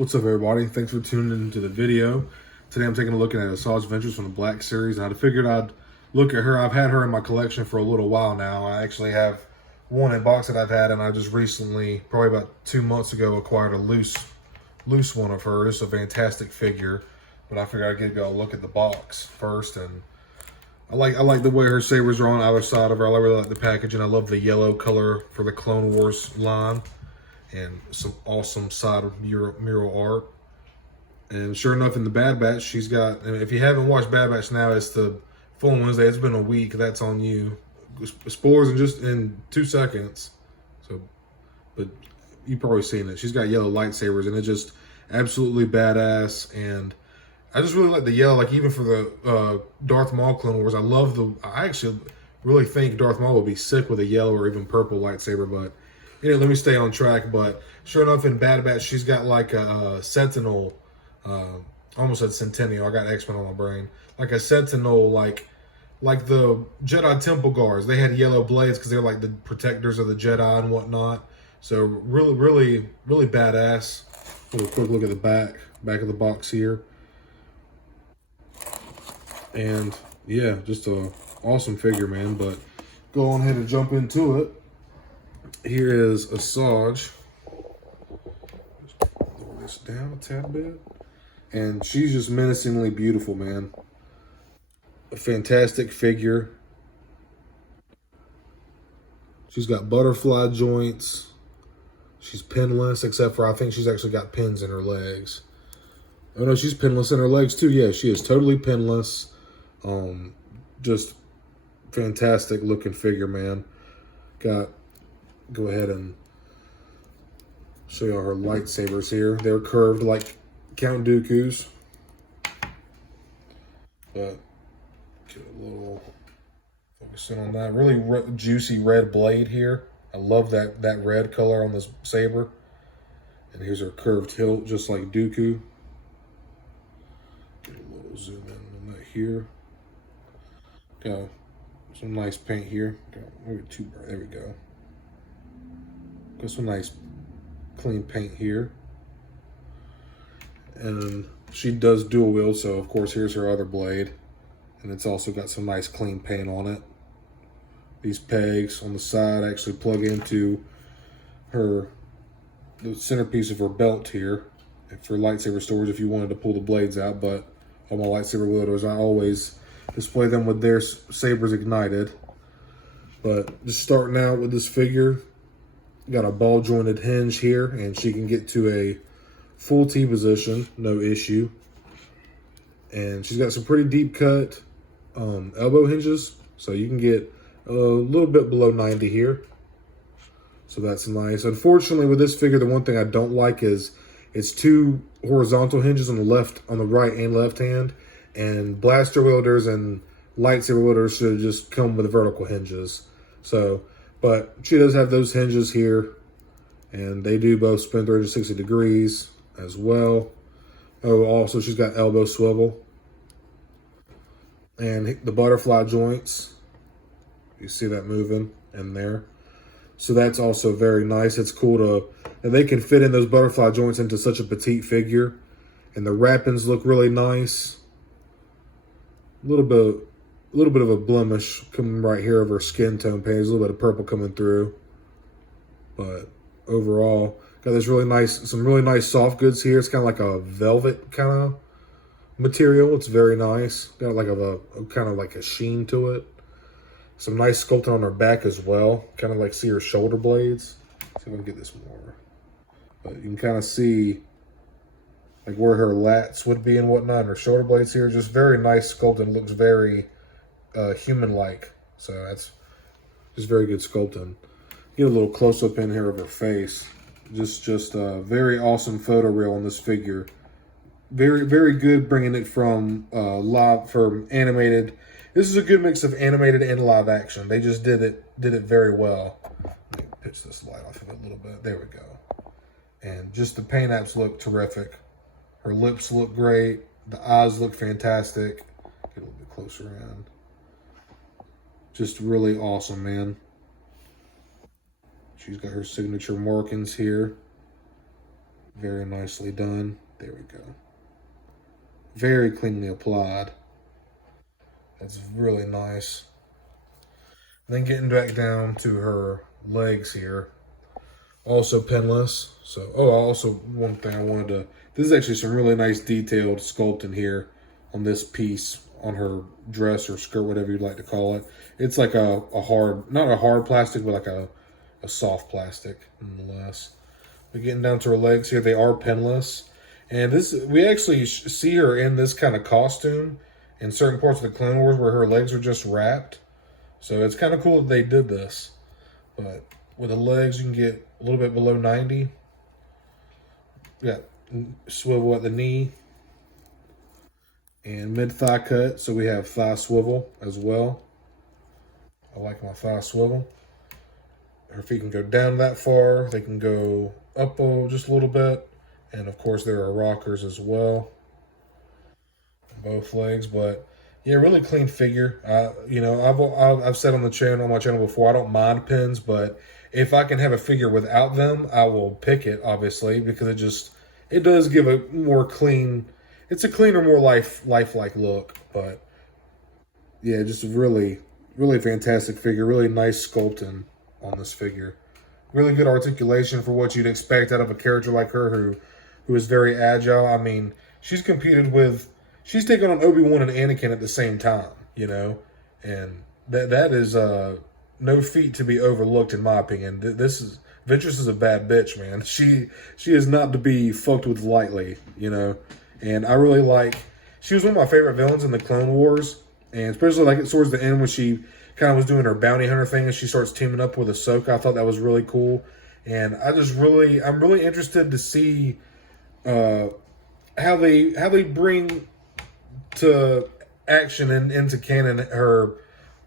What's up, everybody? Thanks for tuning into the video. Today I'm taking a look at Asajj Ventress from the Black series, and I figured I'd look at her. I've had her in my collection for a little while now. I actually have one in box that I've had, and I just recently, probably about 2 months ago, acquired a loose one of her. It's a fantastic figure, but I figured I'd give y'all a look at the box first. And I like the way her sabers are on either side of her. I really like the packaging. I love the yellow color for the Clone Wars line, and some awesome side of mural art. And sure enough, in the Bad Batch, she's got, and if you haven't watched Bad Batch now, it's the full Wednesday. It's been a week. That's on you. Spoilers in 2 seconds. So, but you've probably seen it. She's got yellow lightsabers, and it's just absolutely badass. And I just really like the yellow, like even for the Darth Maul Clone Wars. I actually really think Darth Maul would be sick with a yellow or even purple lightsaber, but anyway, let me stay on track. But sure enough, in Bad Batch, she's got like a Sentinel, almost a Centennial. I got X-Men on my brain. Like a Sentinel, like the Jedi Temple Guards. They had yellow blades because they're like the protectors of the Jedi and whatnot. So really badass. A quick look at the back of the box here. And yeah, just a awesome figure, man. But go on ahead and jump into it. Here is Asajj. Just lower this down a tad bit. And she's just menacingly beautiful, man. A fantastic figure. She's got butterfly joints. She's pinless, except for I think she's actually got pins in her legs. Oh no, she's pinless in her legs too. Yeah, she is totally pinless. Just fantastic looking figure, man. Go ahead and show y'all her lightsabers here. They're curved like Count Dooku's. But get a little focusing on that. Really juicy red blade here. I love that red color on this saber. And here's her curved hilt, just like Dooku. Get a little zoom in on that here. Got some nice paint here. Maybe too bright. There we go. Got some nice clean paint here. And she does dual wield, so of course here's her other blade. And it's also got some nice clean paint on it. These pegs on the side actually plug into the centerpiece of her belt here for lightsaber storage if you wanted to pull the blades out. But all my lightsaber wielders, I always display them with their sabers ignited. But just starting out with this figure, got a ball jointed hinge here, and she can get to a full T position, no issue. And she's got some pretty deep cut elbow hinges, so you can get a little bit below 90 here. So that's nice. Unfortunately, with this figure, the one thing I don't like is it's 2 horizontal hinges on the right and left hand, and blaster wielders and lightsaber wielders should just come with vertical hinges. So, but she does have those hinges here, and they do both spin 360 degrees as well. Oh, also she's got elbow swivel. And the butterfly joints, you see that moving in there. So that's also very nice. It's cool and they can fit in those butterfly joints into such a petite figure. And the wrappings look really nice. A little bit of a blemish coming right here over her skin tone page. A little bit of purple coming through. But overall, got this some really nice soft goods here. It's kind of like a velvet kind of material. It's very nice. Got like a kind of like a sheen to it. Some nice sculpting on her back as well. Kind of like see her shoulder blades. See if I can get this more. But you can kind of see like where her lats would be and whatnot. Her shoulder blades here, just very nice sculpting. Looks very human-like. So that's just very good sculpting. Get a little close-up in here of her face. Just a very awesome photo reel on this figure. Very good bringing it from animated. This is a good mix of animated and live action. They just did it very well. Let me pitch this light off of it a little bit. There we go. And just the paint apps look terrific. Her lips look great. The eyes look fantastic. Get a little bit closer in. Just really awesome, man. She's got her signature markings here. Very nicely done. There we go. Very cleanly applied. That's really nice. And then getting back down to her legs here. Also pinless. So, also one thing I wanted to... This is actually some really nice detailed sculpting here on this piece, on her dress or skirt, whatever you'd like to call it. It's like a hard, not a hard plastic, but like a soft plastic, nonetheless. But getting down to her legs here, they are pinless. And this, we actually see her in this kind of costume in certain parts of the Clone Wars where her legs are just wrapped. So it's kind of cool that they did this. But with the legs, you can get a little bit below 90. We got swivel at the knee. And mid-thigh cut, so we have thigh swivel as well. I like my thigh swivel. Her feet can go down that far. They can go up just a little bit. And of course, there are rockers as well. Both legs, but yeah, really clean figure. You know, I've said on my channel before, I don't mind pins, but if I can have a figure without them, I will pick it, obviously, because it does give a more clean, it's a cleaner, more lifelike look. But yeah, just a really, really fantastic figure. Really nice sculpting on this figure. Really good articulation for what you'd expect out of a character like her who is very agile. I mean, she's taken on Obi-Wan and Anakin at the same time, you know, and that is no feat to be overlooked, in my opinion. Ventress is a bad bitch, man. She is not to be fucked with lightly, you know. And I really she was one of my favorite villains in the Clone Wars, and especially like towards the end when she kind of was doing her bounty hunter thing and she starts teaming up with Ahsoka. I thought that was really cool, and I'm really interested to see how they bring to action and into canon her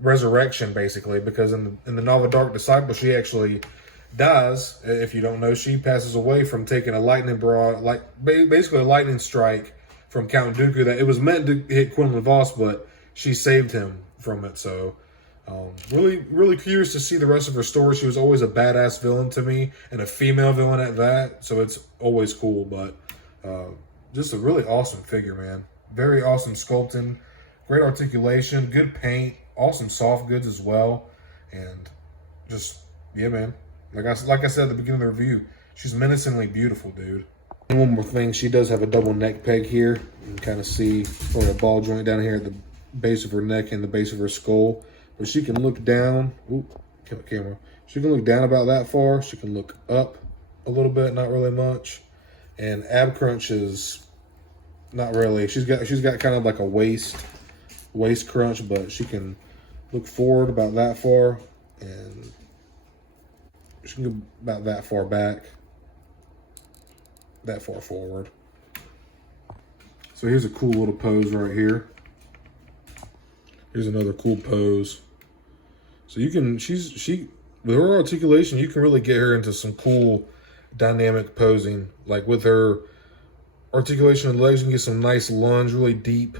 resurrection, basically, because in the novel Dark Disciple, she actually dies. If you don't know, she passes away from taking a lightning basically a lightning strike from Count Dooku that it was meant to hit Quinlan Vos, but she saved him from it. So really curious to see the rest of her story. She was always a badass villain to me, and a female villain at that, so it's always cool. But just a really awesome figure, man. Very awesome sculpting, great articulation, good paint, awesome soft goods as well, and just, yeah, man. Like I said at the beginning of the review, she's menacingly beautiful, dude. And one more thing, she does have a double neck peg here. You can kind of see a ball joint down here at the base of her neck and the base of her skull. But she can look down. Ooh, camera. She can look down about that far. She can look up a little bit, not really much. And ab crunch is not really. She's got kind of like a waist crunch, but she can look forward about that far, and she can go about that far back, that far forward. So here's a cool little pose right here. Here's another cool pose. So you can, with her articulation, you can really get her into some cool dynamic posing. Like with her articulation of the legs, you can get some nice lunge, really deep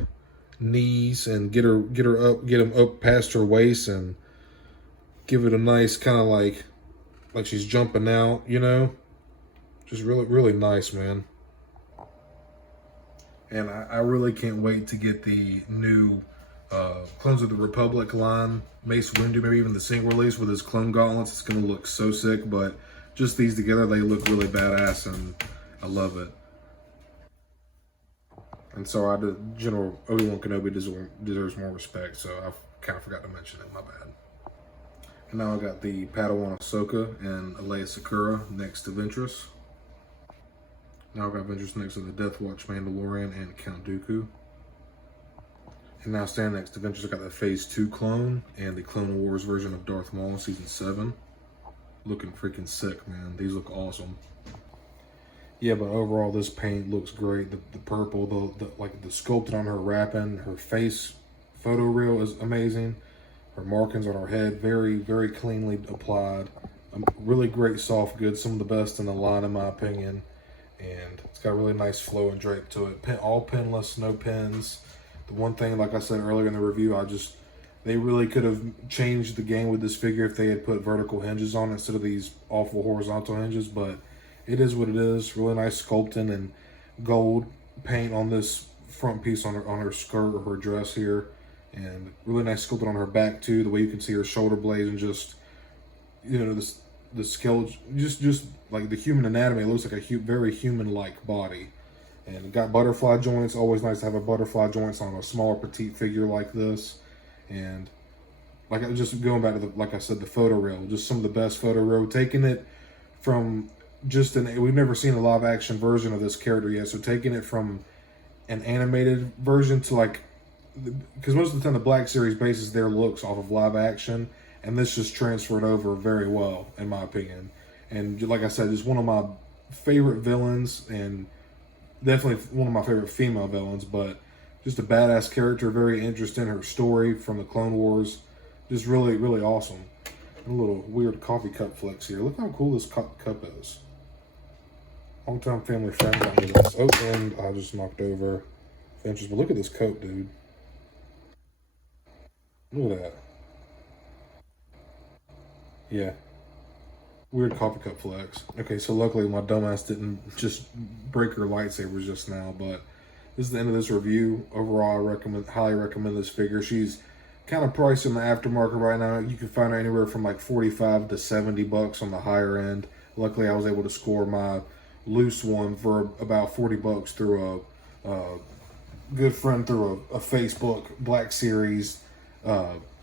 knees, and get them up past her waist, and give it a nice kind of like she's jumping out, you know. Just really nice, man. And I really can't wait to get the new Clones of the Republic line, Mace Windu, maybe even the single release with his clone gauntlets. It's going to look so sick, but just these together, they look really badass, and I love it. And so General Obi-Wan Kenobi deserves more respect, so I kind of forgot to mention it, my bad. And now I got the Padawan Ahsoka and Leia Sakura next to Ventress. Now I got Ventress next to the Death Watch Mandalorian and Count Dooku. And now standing next to Ventress, I got the Phase 2 clone and the Clone Wars version of Darth Maul in Season 7. Looking freaking sick, man. These look awesome. Yeah, but overall, this paint looks great. The purple, the sculpting on her wrapping, her face photoreal is amazing. Her markings on her head, very cleanly applied. Really great soft goods, some of the best in the line, in my opinion. And it's got a really nice flow and drape to it. All pinless, no pins. The one thing, like I said earlier in the review, they really could have changed the game with this figure if they had put vertical hinges on it instead of these awful horizontal hinges, but it is what it is. Really nice sculpting and gold paint on this front piece on her skirt or her dress here, and really nice sculpting on her back too. The way you can see her shoulder blades and just, you know, the skeleton, just like the human anatomy. It looks like a very human-like body, and it got butterfly joints. Always nice to have a butterfly joints on a smaller petite figure like this. And like, just going back to like I said, the photo reel, just some of the best photo reel. Taking it from we've never seen a live action version of this character yet, so taking it from an animated version to like, because most of the time the Black series bases their looks off of live action, and this just transferred over very well in my opinion. And like I said, just one of my favorite villains, and definitely one of my favorite female villains, but just a badass character, very interesting. Her story from the Clone Wars, just really, really awesome. A little weird coffee cup flex here. Look how cool this cup is. Long-time family friend got me this. Oh, and I just knocked over Ventress. But look at this coat, dude. Look at that. Yeah. Weird coffee cup flex. Okay, so luckily my dumbass didn't just break her lightsabers just now, but this is the end of this review. Overall, I highly recommend this figure. She's kind of priced in the aftermarket right now. You can find her anywhere from like 45 to 70 bucks on the higher end. Luckily, I was able to score my loose one for about 40 bucks through a good friend through a Facebook Black Series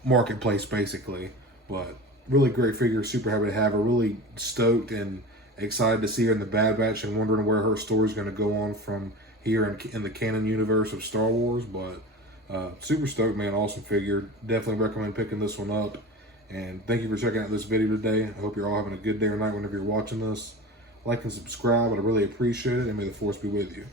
marketplace, basically. But really great figure. Super happy to have her. Really stoked and excited to see her in the Bad Batch, and wondering where her story is going to go on from here in the canon universe of Star Wars. But super stoked, man. Awesome figure. Definitely recommend picking this one up. And thank you for checking out this video today. I hope you're all having a good day or night whenever you're watching this. Like and subscribe. I'd really appreciate it. And may the Force be with you.